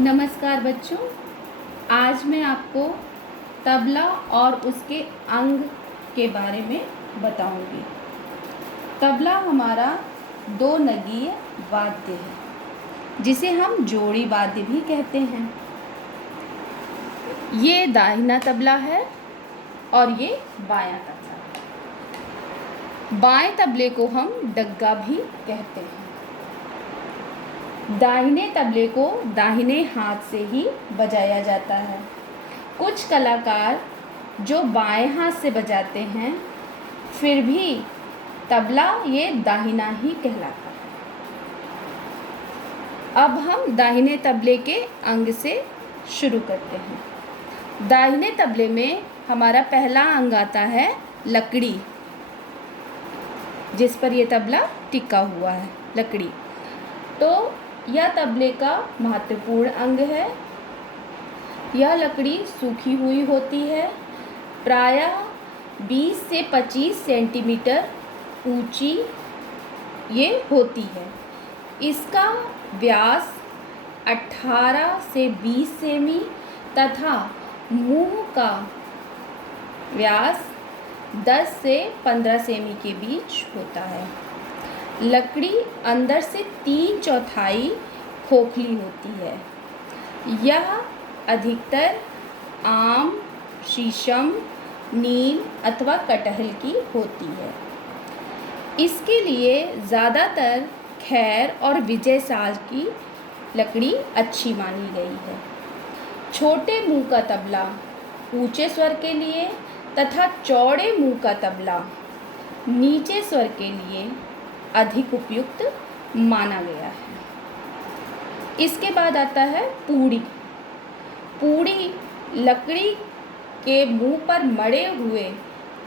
नमस्कार बच्चों। आज मैं आपको तबला और उसके अंग के बारे में बताऊंगी। तबला हमारा दो नगीय वाद्य है जिसे हम जोड़ी वाद्य भी कहते हैं। ये दाहिना तबला है और ये बायां तबला है। बाएं तबले को हम डग्गा भी कहते हैं। दाहिने तबले को दाहिने हाथ से ही बजाया जाता है। कुछ कलाकार जो बाएं हाथ से बजाते हैं फिर भी तबला ये दाहिना ही कहलाता है। अब हम दाहिने तबले के अंग से शुरू करते हैं। दाहिने तबले में हमारा पहला अंग आता है लकड़ी, जिस पर यह तबला टिका हुआ है, लकड़ी। तो यह तबले का महत्वपूर्ण अंग है। यह लकड़ी सूखी हुई होती है, प्रायः 20 से 25 सेंटीमीटर ऊंची ये होती है। इसका व्यास 18 से 20 सेमी तथा मुंह का व्यास 10 से 15 सेमी के बीच होता है। लकड़ी अंदर से 3/4 खोखली होती है। यह अधिकतर आम, शीशम, नीम अथवा कटहल की होती है। इसके लिए ज़्यादातर खैर और विजय साल की लकड़ी अच्छी मानी गई है। छोटे मुंह का तबला ऊंचे स्वर के लिए तथा चौड़े मुंह का तबला नीचे स्वर के लिए अधिक उपयुक्त माना गया है। इसके बाद आता है पूड़ी। पूड़ी लकड़ी के मुंह पर मड़े हुए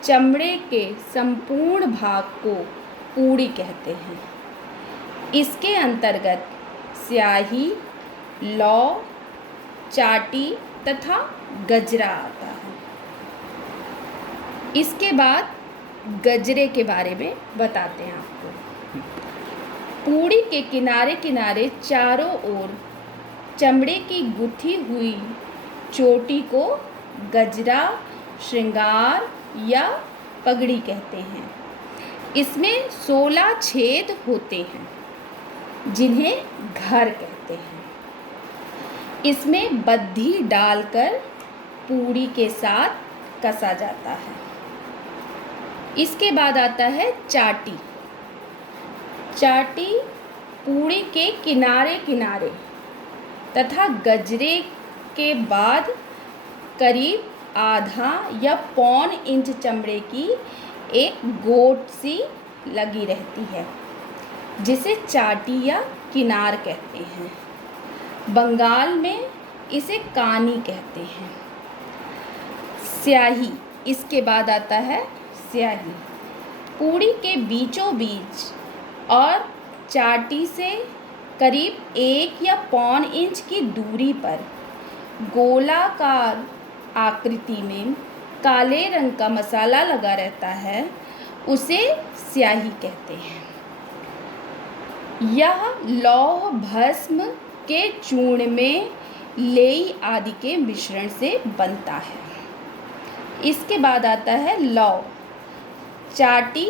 चमड़े के संपूर्ण भाग को पूड़ी कहते हैं। इसके अंतर्गत स्याही, लौ, चाटी तथा गजरा आता है। इसके बाद गजरे के बारे में बताते हैं आपको। पूड़ी के किनारे किनारे चारों ओर चमड़े की गुथी हुई चोटी को गजरा, श्रृंगार या पगड़ी कहते हैं। इसमें 16 छेद होते हैं जिन्हें घर कहते हैं। इसमें बद्धी डालकर पूड़ी के साथ कसा जाता है। इसके बाद आता है चाटी। चाटी पूड़ी के किनारे किनारे तथा गजरे के बाद करीब आधा या पौन इंच चमड़े की एक गोट सी लगी रहती है जिसे चाटी या किनार कहते हैं। बंगाल में इसे कानी कहते हैं। स्याही, इसके बाद आता है स्याही। पूड़ी के बीचों बीच और चाटी से करीब 1 या पौन इंच की दूरी पर गोलाकार आकृति में काले रंग का मसाला लगा रहता है, उसे स्याही कहते हैं। यह लौह भस्म के चूर्ण में लेई आदि के मिश्रण से बनता है। इसके बाद आता है लौ। चाटी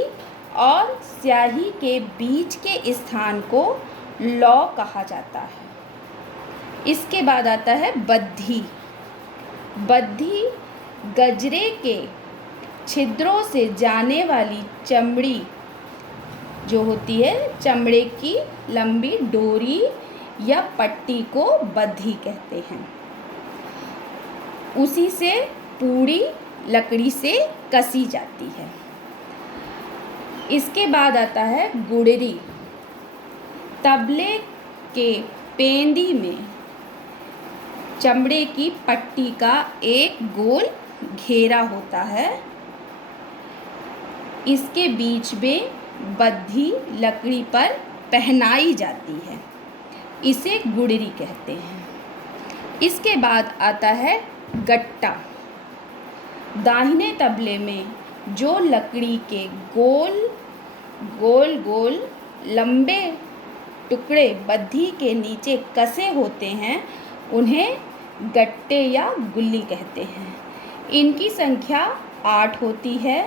और स्याही के बीच के स्थान को लौ कहा जाता है। इसके बाद आता है बद्धी। बद्धी गजरे के छिद्रों से जाने वाली चमड़ी जो होती है, चमड़े की लंबी डोरी या पट्टी को बद्धी कहते हैं। उसी से पूड़ी लकड़ी से कसी जाती है। इसके बाद आता है गुड़री। तबले के पेंदी में चमड़े की पट्टी का एक गोल घेरा होता है। इसके बीच में बद्धी लकड़ी पर पहनाई जाती है, इसे गुड़री कहते हैं। इसके बाद आता है गट्टा। दाहिने तबले में जो लकड़ी के गोल लंबे टुकड़े बद्धी के नीचे कसे होते हैं उन्हें गट्टे या गुल्ली कहते हैं। इनकी संख्या 8 होती है।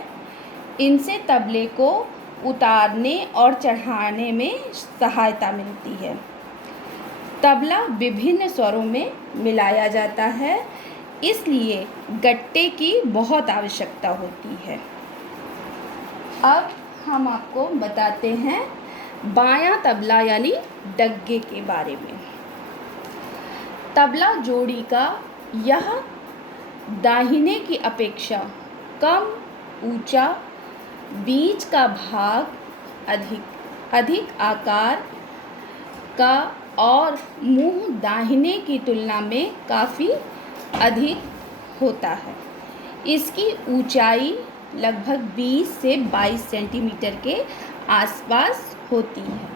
इनसे तबले को उतारने और चढ़ाने में सहायता मिलती है। तबला विभिन्न स्वरों में मिलाया जाता है, इसलिए गट्टे की बहुत आवश्यकता होती है। अब हम आपको बताते हैं बायां तबला यानी डग्गे के बारे में। तबला जोड़ी का यह दाहिने की अपेक्षा कम ऊंचा, बीच का भाग अधिक आकार का और मुंह दाहिने की तुलना में काफ़ी अधिक होता है। इसकी ऊंचाई लगभग 20 से 22 सेंटीमीटर के आसपास होती है।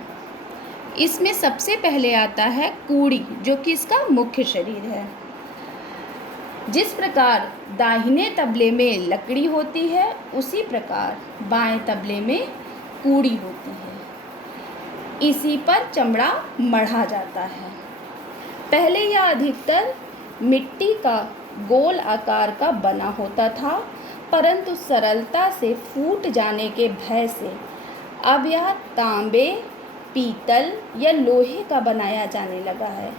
इसमें सबसे पहले आता है कूड़ी, जो कि इसका मुख्य शरीर है। जिस प्रकार दाहिने तबले में लकड़ी होती है, उसी प्रकार बाएं तबले में कूड़ी होती है। इसी पर चमड़ा मढ़ा जाता है। पहले यह अधिकतर मिट्टी का गोल आकार का बना होता था, परंतु सरलता से फूट जाने के भय से अब यह तांबे, पीतल या लोहे का बनाया जाने लगा है।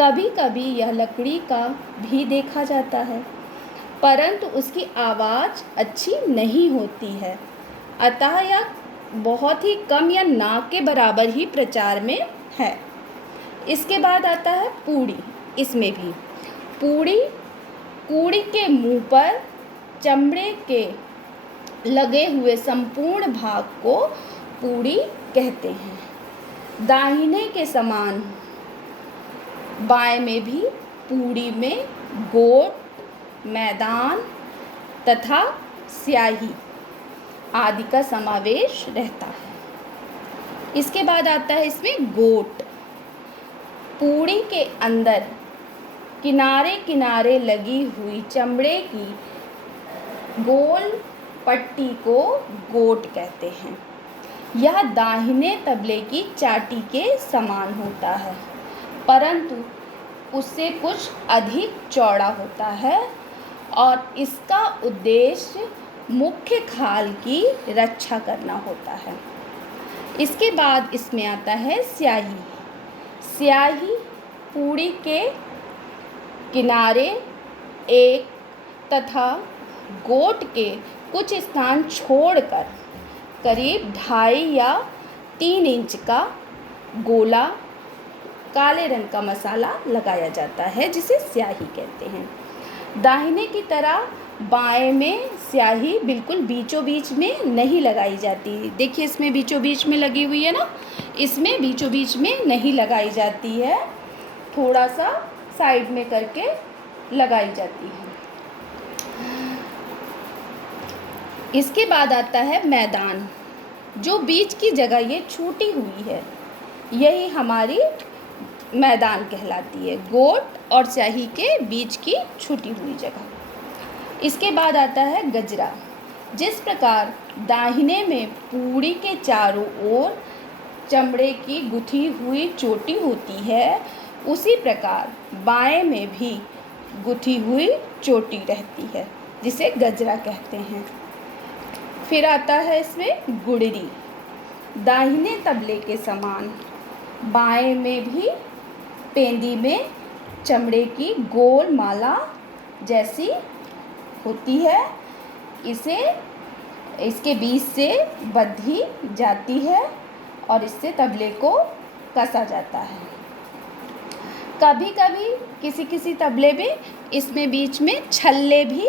कभी कभी यह लकड़ी का भी देखा जाता है, परंतु उसकी आवाज़ अच्छी नहीं होती है, अतः यह बहुत ही कम या ना के बराबर ही प्रचार में है। इसके बाद आता है पूड़ी। इसमें भी कूड़ी के मुंह पर चमड़े के लगे हुए संपूर्ण भाग को पूड़ी कहते हैं। दाहिने के समान बाएं में भी पूड़ी में गोट, मैदान तथा स्याही आदि का समावेश रहता है। इसके बाद आता है इसमें गोट। पूड़ी के अंदर किनारे किनारे लगी हुई चमड़े की गोल पट्टी को गोट कहते हैं। यह दाहिने तबले की चाटी के समान होता है, परंतु उससे कुछ अधिक चौड़ा होता है और इसका उद्देश्य मुख्य खाल की रक्षा करना होता है। इसके बाद इसमें आता है स्याही। स्याही पूड़ी के किनारे एक तथा गोट के कुछ स्थान छोड़कर करीब 2.5 या 3 इंच का गोला काले रंग का मसाला लगाया जाता है, जिसे स्याही कहते हैं। दाहिने की तरह बाएं में स्याही बिल्कुल बीचों बीच में नहीं लगाई जाती। देखिए इसमें बीचों बीच में लगी हुई है ना, इसमें बीचों बीच में नहीं लगाई जाती है, थोड़ा सा साइड में करके लगाई जाती है। इसके बाद आता है मैदान। जो बीच की जगह ये छूटी हुई है, यही हमारी मैदान कहलाती है, गोट और स्याही के बीच की छूटी हुई जगह। इसके बाद आता है गजरा। जिस प्रकार दाहिने में पूड़ी के चारों ओर चमड़े की गुथी हुई चोटी होती है, उसी प्रकार बाएं में भी गुथी हुई चोटी रहती है, जिसे गजरा कहते हैं। फिर आता है इसमें गुड़री। दाहिने तबले के समान बाएं में भी पेंदी में चमड़े की गोल माला जैसी होती है। इसके बीच से बंधी जाती है और इससे तबले को कसा जाता है। कभी कभी किसी किसी तबले में इसमें बीच में छल्ले भी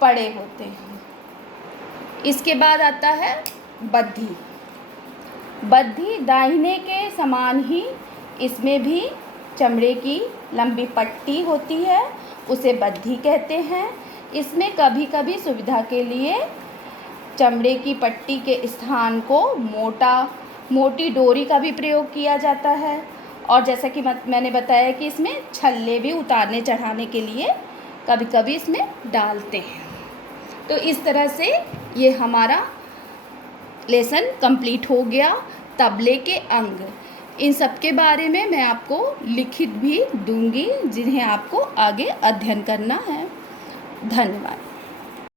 पड़े होते हैं। इसके बाद आता है बद्धी। बद्धी दाहिने के समान ही इसमें भी चमड़े की लंबी पट्टी होती है, उसे बद्धी कहते हैं। इसमें कभी कभी सुविधा के लिए चमड़े की पट्टी के स्थान को मोटी डोरी का भी प्रयोग किया जाता है, और जैसा कि मैंने बताया कि इसमें छल्ले भी उतारने चढ़ाने के लिए कभी कभी इसमें डालते हैं। तो इस तरह से ये हमारा लेसन कंप्लीट हो गया। तबले के अंग इन सब के बारे में मैं आपको लिखित भी दूंगी, जिन्हें आपको आगे अध्ययन करना है। धन्यवाद।